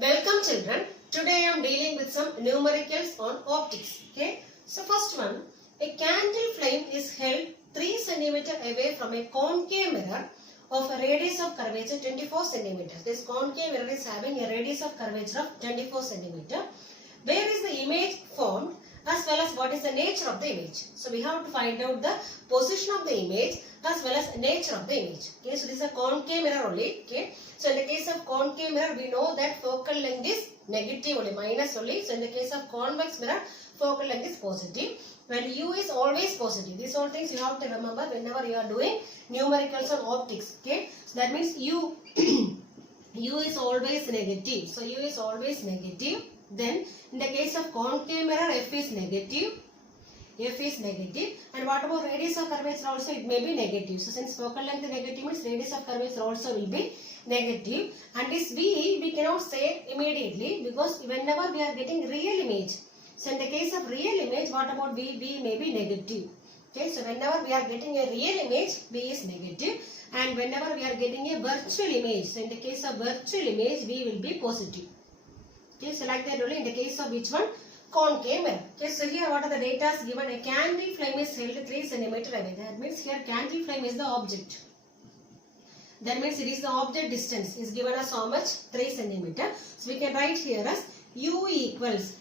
Welcome children. Today I am dealing with some numericals on optics. Okay. So first one, a candle flame is held 3 cm away from a concave mirror of a radius of curvature 24 cm. This concave mirror is having a radius of curvature of 24 cm. Where is the image formed as well as what is the nature of the image? So we have to find out the position of the image as well as nature of the image. Okay, so this is a concave mirror only. Okay, so in the case of concave mirror, we know that focal length is negative only, minus only. So in the case of convex mirror, focal length is positive. When U is always positive. These all things you have to remember whenever you are doing numericals on optics. Okay, so that means U U is always negative. So U is always negative. Then in the case of concave mirror, F is negative. F is negative. And what about radius of curvature also? It may be negative. So since focal length is negative means radius of curvature also will be negative. And this V we cannot say immediately because whenever we are getting real image. So in the case of real image, what about V? V may be negative. Okay, so whenever we are getting a real image, V is negative. And whenever we are getting a virtual image, so in the case of virtual image, V will be positive. Okay, so like that only in the case of which one? Concave mirror. Okay, so here what are the data given? A candle flame is held 3 cm away. That means here candle flame is the object. That means it is the object distance is given as how much? 3 cm. So we can write here as U equals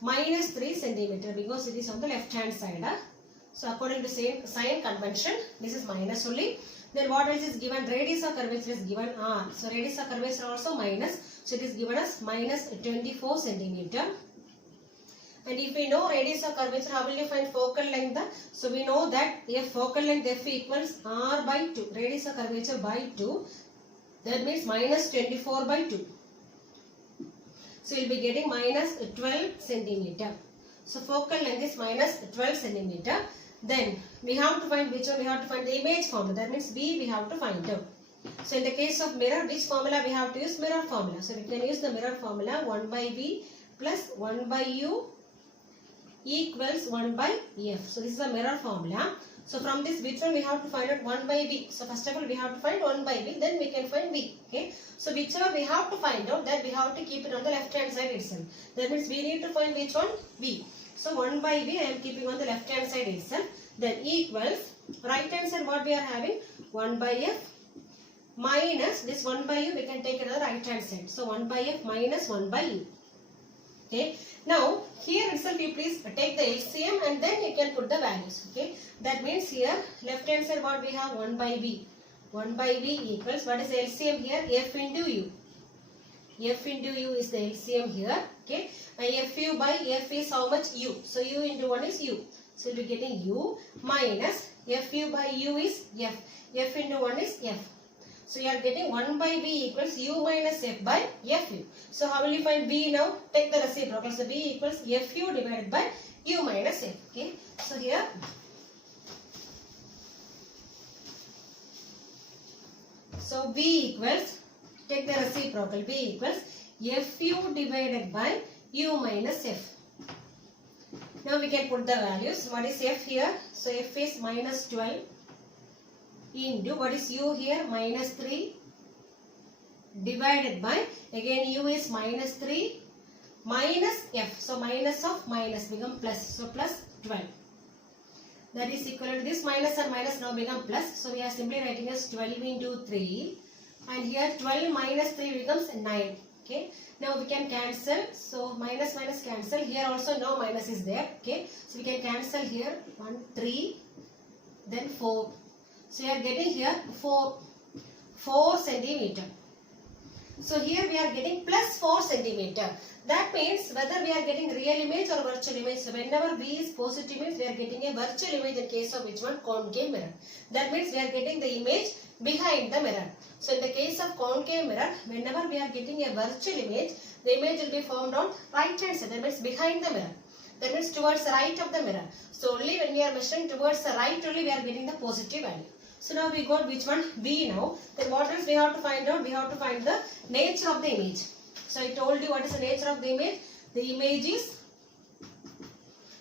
minus 3 cm because it is on the left hand side. So according to same sign convention, this is minus only. Then what else is given? Radius of curvature is given R. So radius of curvature also minus. So it is given as minus 24 cm. And if we know radius of curvature, how will you find focal length? So we know that if focal length F equals R by 2, radius of curvature by 2, that means minus 24 by 2. So you will be getting minus 12 cm. So focal length is minus 12 cm. Then we have to find which one? We have to find the image formula. That means B we have to find out. So in the case of mirror, which formula we have to use? Mirror formula. So we can use the mirror formula 1 by V plus 1 by U equals 1 by F. So this is a mirror formula. So from this which one we have to find out? 1 by V. So first of all we have to find 1 by V, then we can find V. Okay. So whichever we have to find out, that we have to keep it on the left hand side itself. That means we need to find which one? V. So 1 by V I am keeping on the left hand side itself. Then equals, right hand side what we are having? 1 by F minus this 1 by U we can take another right hand side. So 1 by F minus 1 by U. Okay. Now here itself you please take the LCM and then you can put the values. Okay. That means here left hand side what we have? 1 by V. 1 by V equals, what is the LCM here? F into U. F into U is the LCM here. Okay. And FU by F is how much? U. So U into 1 is U. So you will be getting U minus FU by U is F. F into 1 is F. So you are getting 1 by V equals U minus F by FU. So how will you find V now? Take the reciprocal. So V equals FU divided by U minus F. Okay. So here so V equals, take the reciprocal, V equals FU divided by U minus F. Now we can put the values. What is F here? So F is minus 12 into, what is U here? Minus 3 divided by, again U is minus 3 minus F. So minus of minus become plus. So plus 12. That is equal to this minus and minus now become plus. So we are simply writing as 12 into 3. And here 12 minus 3 becomes 9. Okay. Now we can cancel. So minus minus cancel. Here also no minus is there. Okay. So we can cancel here 1, 3, then 4. So you are getting here 4 centimeter. So here we are getting plus 4 centimeter. That means whether we are getting real image or virtual image. So whenever V is positive means we are getting a virtual image in case of which one? Concave mirror. That means we are getting the image behind the mirror. So in the case of concave mirror, whenever we are getting a virtual image, the image will be formed on right hand side. That means behind the mirror. That means towards the right of the mirror. So only when we are measuring towards the right only we are getting the positive value. So now we got which one? V now. Then what else we have to find out? We have to find the nature of the image. So I told you what is the nature of the image. The image is,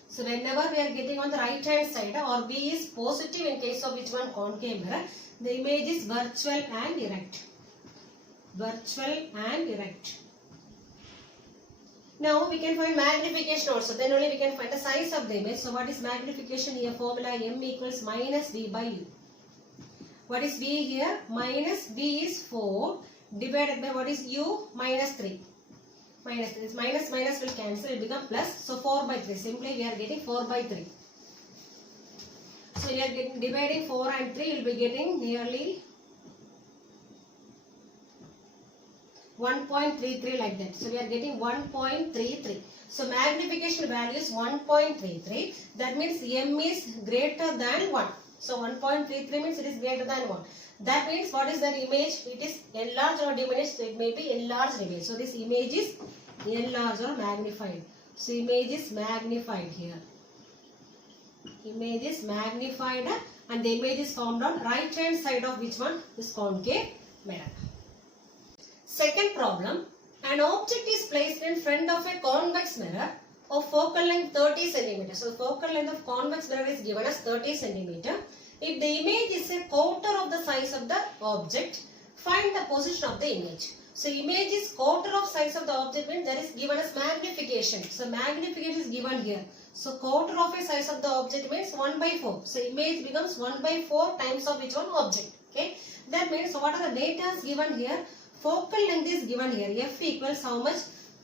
so whenever we are getting on the right hand side or V is positive in case of which one? Concave mirror. The image is virtual and erect. virtual and erect. Now we can find magnification also. Then only we can find the size of the image. So what is magnification here? Formula m equals minus v by u. What is v here? Minus v is 4 divided by what is u? Minus 3. Minus 3. This minus minus will cancel. It become plus. So 4 by 3. Simply we are getting 4 by 3. So we are getting, dividing 4 and 3. You will be getting nearly 1.33 like that. So we are getting 1.33. So magnification value is 1.33. That means m is greater than 1. So 1.33 means it is greater than 1. That means what is the image? It is enlarged or diminished. So it may be enlarged image. So this image is enlarged or magnified. So image is magnified here. Image is magnified and the image is formed on right hand side of which one? This concave mirror. Second problem, an object is placed in front of a convex mirror of focal length 30 cm. So the focal length of convex mirror is given as 30 cm. If the image is a quarter of the size of the object, find the position of the image. So image is quarter of size of the object means that is given as magnification. So magnification is given here. So quarter of a size of the object means 1 by 4. So image becomes 1 by 4 times of which one? Object. Okay. That means what are the data given here? Focal length is given here. F equals how much?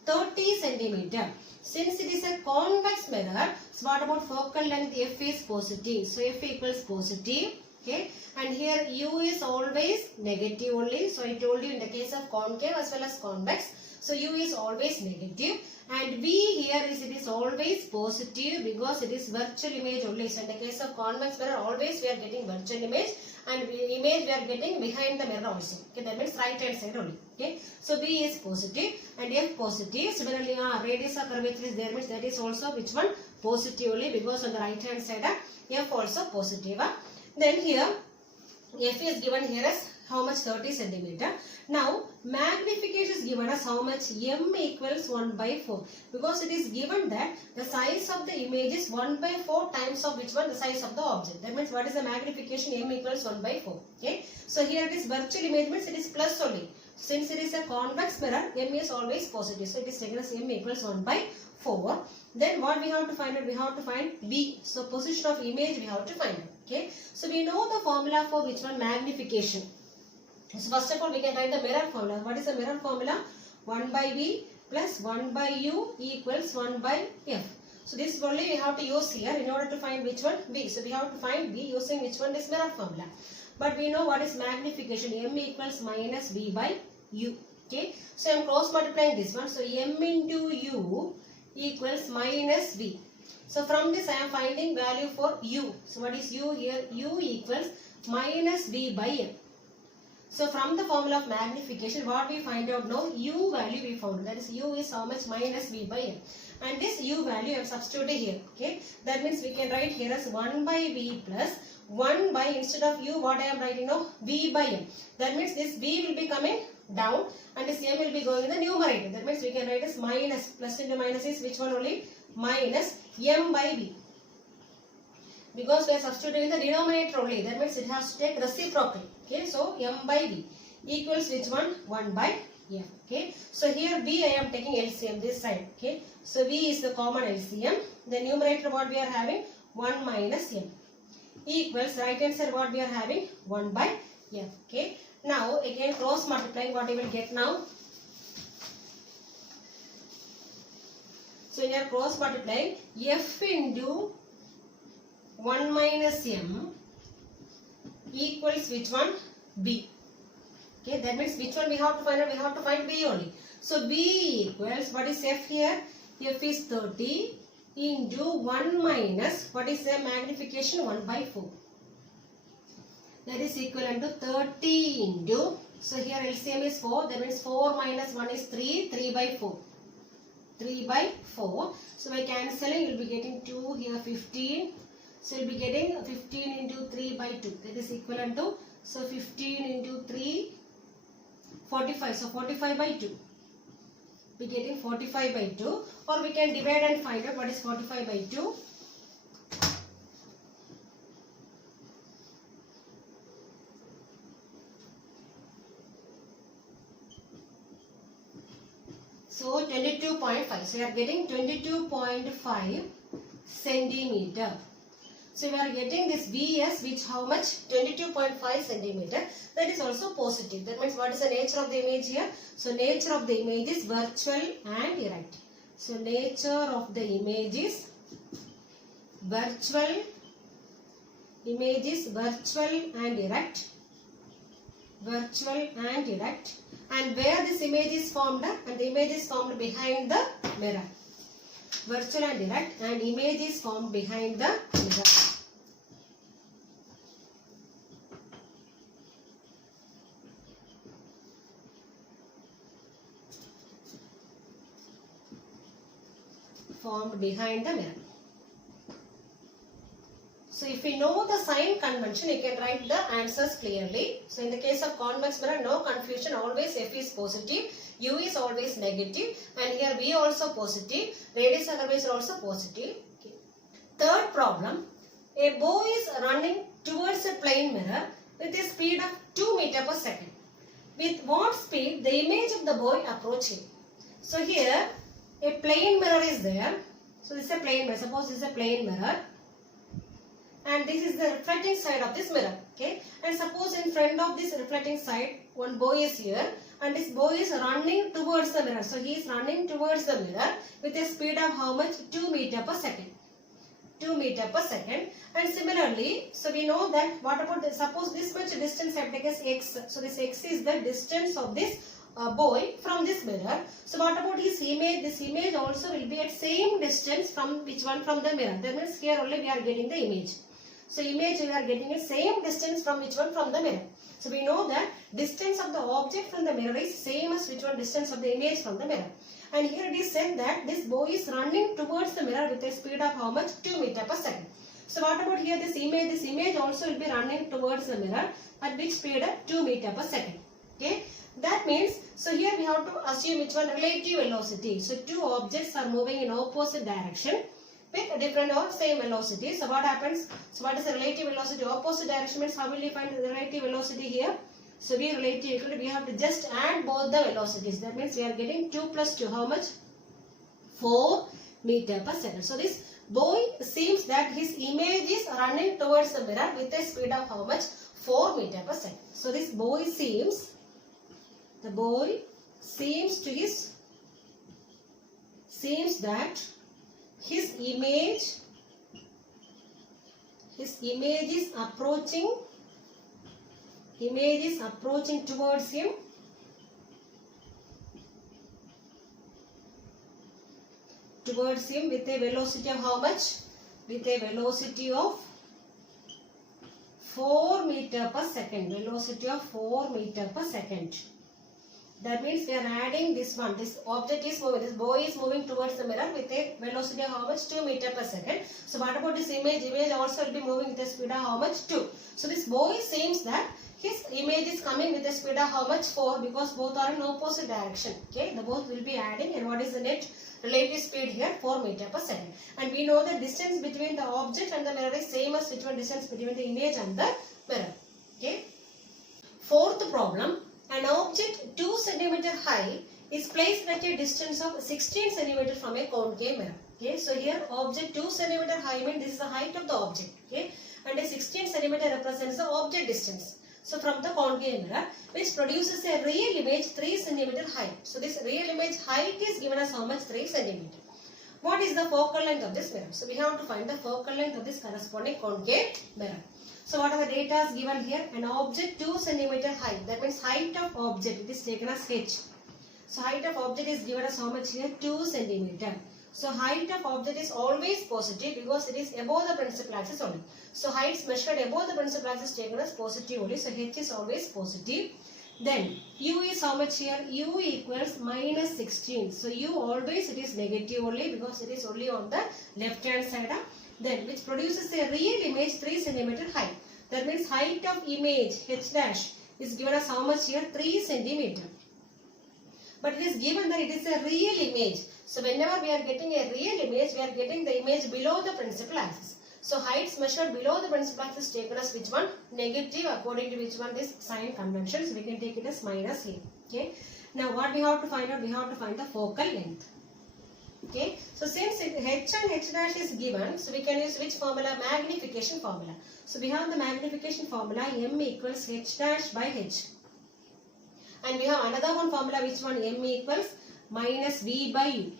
30 cm. Since it is a convex mirror, so what about focal length? F is positive. So F equals positive. Okay. And here U is always negative only. So I told you in the case of concave as well as convex. So U is always negative. And V here is it is always positive because it is virtual image only. So in the case of convex mirror, always we are getting virtual image. And image we are getting behind the mirror also. Okay, that means right hand side only. Okay, so B is positive and F positive. Similarly, radius of curvature is there means that is also which one? Positively because on the right hand side F also positive. Then here F is given here as how much? 30 cm. Now magnification is given as how much? M equals 1 by 4 because it is given that the size of the image is 1 by 4 times of which one? The size of the object. That means what is the magnification? M equals 1 by 4. Okay. So here it is virtual image means it is plus only. Since it is a convex mirror, M is always positive. So it is taken as M equals 1 by 4. Then what we have to find out? We have to find B. So position of image we have to find out. Okay. So we know the formula for which one? Magnification. So first of all we can write the mirror formula. What is the mirror formula? 1 by V plus 1 by U equals 1 by F. So this only we have to use here in order to find which one? B. So we have to find B using which one? This mirror formula. But we know what is magnification. M equals minus V by U. Okay. So I am cross multiplying this one. So M into U equals minus V. So from this I am finding value for U. So what is U here? U equals minus V by M. So from the formula of magnification, what we find out now? U value we found. That is U is how much? Minus V by M. And this U value I am substituting here. Okay. That means we can write here as 1 by V plus 1 by, instead of U, what I am writing now? V by M. That means this V will be coming down and this M will be going in the numerator. That means we can write as minus, plus into minus is which one only? Minus M by V. Because we are substituting the denominator only. That means it has to take reciprocal. Okay. So M by V equals which one? 1 by M. Okay. So here V I am taking LCM this side. Okay. So V is the common LCM. The numerator what we are having? 1 minus M. Equals right hand side what we are having? 1 by M. Okay. Now again cross multiplying, what you will get now? So in your cross multiplying, F into 1 minus M equals which one? B. Okay, that means which one we have to find out? We have to find B only. So B equals, what is F here? F is 30 into 1 minus, what is the magnification? 1 by 4. That is equivalent to 30 into, so here LCM is 4, that means 4 minus 1 is 3, 3 by 4. 3 by 4. So by cancelling you will be getting 2 here, 15. So you will be getting 15 into 3 by 2. That is equivalent to, so 15 into 3, 45. So 45 by 2. We are getting 45 by 2. Or we can divide and find out what is 45 by 2. So 22.5. So we are getting 22.5 centimeter. So we are getting this Vs, which how much? 22.5 centimeter. That is also positive. That means what is the nature of the image here? So nature of the image is virtual and erect. So nature of the image is virtual. Image is virtual and erect. Virtual and erect. And where this image is formed? And the image is formed behind the mirror. Virtual and erect, and image is formed behind the mirror. Formed behind the mirror. So if we know the sign convention, you can write the answers clearly. So in the case of convex mirror, no confusion, always F is positive, U is always negative, and here V also positive, radius and curvature also positive. Okay. Third problem, a boy is running towards a plane mirror with a speed of 2 meters per second. With what speed the image of the boy approaching? So here a plane mirror is there. So this is a plane mirror. Suppose this is a plane mirror. And this is the reflecting side of this mirror. Okay. And suppose in front of this reflecting side, one boy is here. And this boy is running towards the mirror. So he is running towards the mirror with a speed of how much? 2 meters per second. 2 meters per second. And similarly, so we know that what about the, suppose this much distance I take as x. So this x is the distance of this boy from this mirror. So what about his image? This image also will be at same distance from which one? From the mirror. That means here only we are getting the image. So image we are getting a same distance from which one? From the mirror. So we know that distance of the object from the mirror is same as which one? Distance of the image from the mirror. And here it is said that this boy is running towards the mirror with a speed of how much? 2 meters per second. So what about here this image? This image also will be running towards the mirror at which speed? 2 meters per second. Okay. That means, so here we have to assume which one? Relative velocity. So two objects are moving in opposite direction with different or same velocity. So what happens? So what is the relative velocity? Opposite direction means how will you find the relative velocity here? So we relative equal to, we have to just add both the velocities. That means we are getting 2 plus 2. How much? 4 meters per second. So this boy seems that his image is running towards the mirror with a speed of how much? 4 meters per second. So this boy seems, the boy seems that his image is approaching towards him with a velocity of how much? With a velocity of 4 meters per second. Velocity of 4 meters per second. That means we are adding this one. This object is moving. This boy is moving towards the mirror with a velocity of how much? 2 meters per second. So what about this image? Image also will be moving with a speed of how much? 2. So this boy seems that his image is coming with a speed of how much? 4, because both are in opposite direction. Okay. The both will be adding, and what is the net relative speed here? 4 meters per second. And we know the distance between the object and the mirror is same as which one? Distance between the image and the mirror. Okay. Fourth problem. An object 2 cm high is placed at a distance of 16 cm from a concave mirror. Okay, so here object 2 cm high means this is the height of the object. Okay, and a 16 cm represents the object distance. So from the concave mirror, which produces a real image 3 cm high. So this real image height is given as how much? 3 cm. What is the focal length of this mirror? So we have to find the focal length of this corresponding concave mirror. So what are the data given here? An object 2 cm high. That means height of object. It is taken as h. So height of object is given as how much here? 2 cm. So height of object is always positive because it is above the principal axis only. So heights measured above the principal axis taken as positive only. So h is always positive. Then u is how much here? U equals minus 16. So u always it is negative only because it is only on the left hand side. Then which produces a real image 3 cm high. That means height of image h dash is given as how much here? 3 cm. But it is given that it is a real image. So whenever we are getting a real image, we are getting the image below the principal axis. So heights measured below the principal axis taken as which one? Negative, according to which one? This sign convention. So we can take it as minus here. Okay. Now what we have to find out? We have to find the focal length. Okay, so since h and h dash is given, so we can use which formula? Magnification formula. So we have the magnification formula m equals h dash by h. And we have another one formula, which one? M equals minus v by u.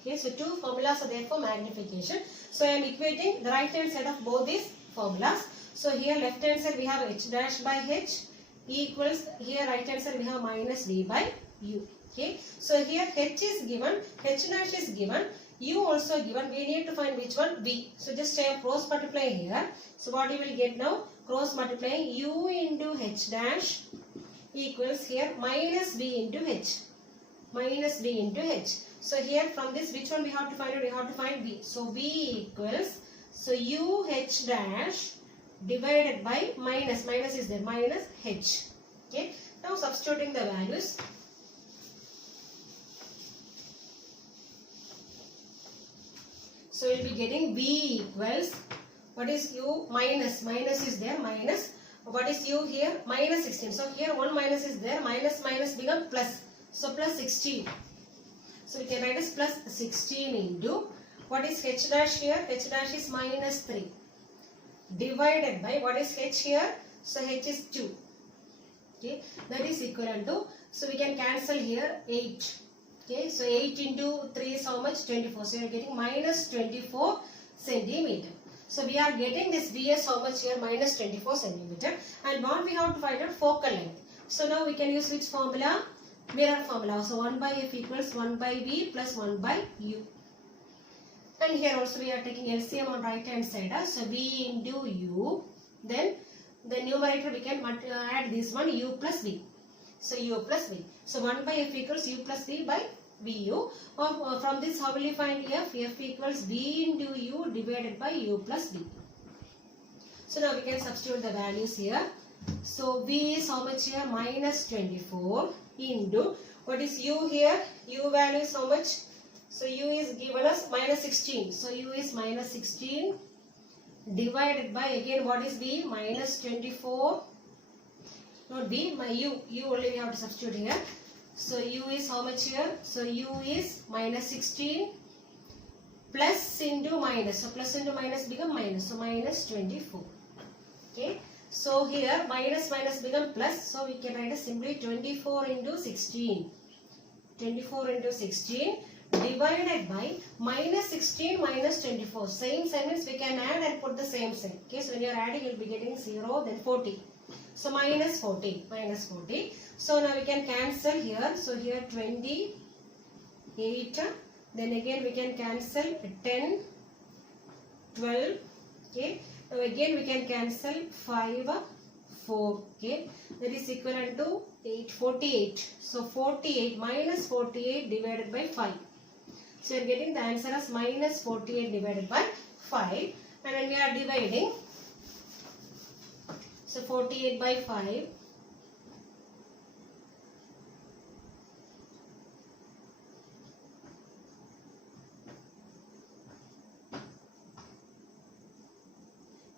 Okay, so two formulas are there for magnification. So I am equating the right hand side of both these formulas. So here left hand side we have h dash by h equals, here right hand side we have minus v by u. Okay, so here h is given, h dash is given, u also given. We need to find which one? V. So just I am cross multiplying here. So what you will get now? Cross multiplying u into h dash equals here minus v into h. Minus v into h. So here from this which one we have to find out? We have to find v. So v equals, so u h dash divided by minus is there, minus h. Okay, now substituting the values. So we will be getting v equals, what is u? Minus is there, minus. What is u here? Minus 16. So here one minus is there, minus become plus. So plus 16. So we can write as plus 16 into, what is h dash here? H dash is minus 3. Divided by, what is h here? So h is 2. Okay, that is equivalent to, so we can cancel here 8. Okay, so 8 into 3 is how much? 24. So you are getting minus 24 centimeter. So we are getting this Vs how much here? Minus 24 centimeter. And what we have to find out? Focal length. So now we can use which formula? Mirror formula. So 1 by f equals 1 by v plus 1 by u. And here also we are taking LCM on right hand side. So v into u. Then the numerator we can add this one, u plus v. So u plus v. So 1 by f equals u plus v by vu. Or from this how will you find f? F equals v into u divided by u plus v. So now we can substitute the values here. So v is how much here? Minus 24 into, what is u here? U value is how much? So u is given as minus 16. So u is minus 16 divided by, again what is v? Minus 24. Not b, my u only we have to substitute here. So u is how much here? So u is minus 16 plus into minus. So plus into minus become minus. So minus 24. Okay. So here minus become plus. So we can write as simply 24 into 16. 24 into 16 divided by minus 16 minus 24. Same sign means we can add and put the same sign. Okay. So when you are adding, you will be getting 0, then 40. So minus 40. So now we can cancel here. So here 28. Then again we can cancel 10, 12. Okay. Now again we can cancel 5, 4. Okay. That is equivalent to 48. So 48 minus 48 divided by 5. So you are getting the answer as minus 48 divided by 5. And when we are dividing, so 48 by 5.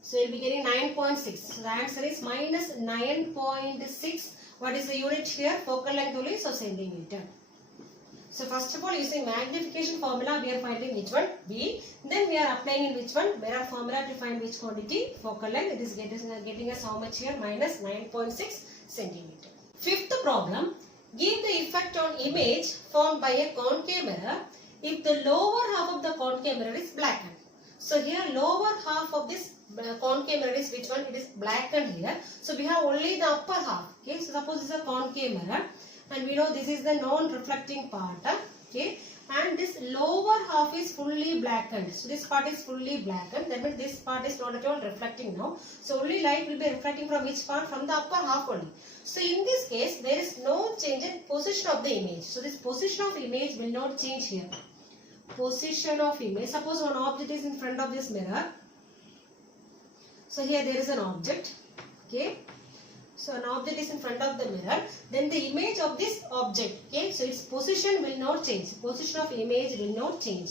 So you will be getting 9.6. So the answer is minus 9.6. What is the unit here? Focal length only, so centimeter. So first of all, using magnification formula, we are finding which one? V. Then we are applying in which one? Mirror formula to find which quantity? Focal length. It is getting us how much here? Minus 9.6 centimeter. Fifth problem. Give the effect on image formed by a concave mirror if the lower half of the concave mirror is blackened. So here lower half of this concave mirror is which one? It is blackened here. So we have only the upper half. Okay. So suppose this is a concave mirror. And we know this is the non-reflecting part. Okay. And this lower half is fully blackened. So this part is fully blackened. That means this part is not at all reflecting now. So only light will be reflecting from which part? From the upper half only. So in this case, there is no change in position of the image. So this position of image will not change here. Position of image. Suppose one object is in front of this mirror. So here there is an object. Okay. So an object is in front of the mirror. Then the image of this object. Okay. So its position will not change. Position of image will not change.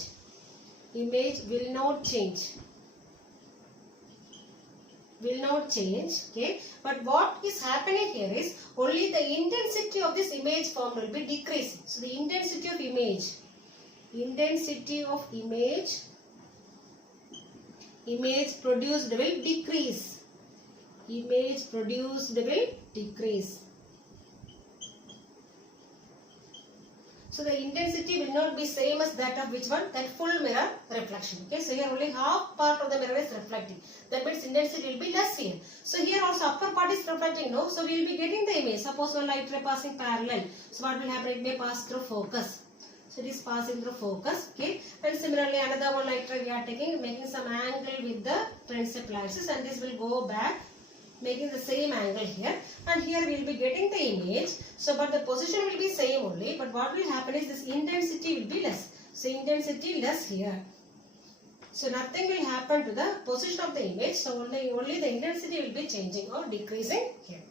Image will not change. will not change. Okay, but what is happening here is only the intensity of this image form will be decreasing. So the intensity of image produced will decrease. Image produced will decrease. So the intensity will not be same as that of which one? That full mirror reflection. Okay, so here only half part of the mirror is reflecting. That means intensity will be less here. So here also upper part is reflecting, no? So we will be getting the image. Suppose one light ray passing parallel. So what will happen? It may pass through focus. So it is passing through focus. Okay, and similarly another one light ray we are taking, making some angle with the principal axis, and this will go back, making the same angle here, and here we will be getting the image. So but the position will be same only, but what will happen is this intensity will be less. So intensity less here. So nothing will happen to the position of the image. So only the intensity will be changing or decreasing here.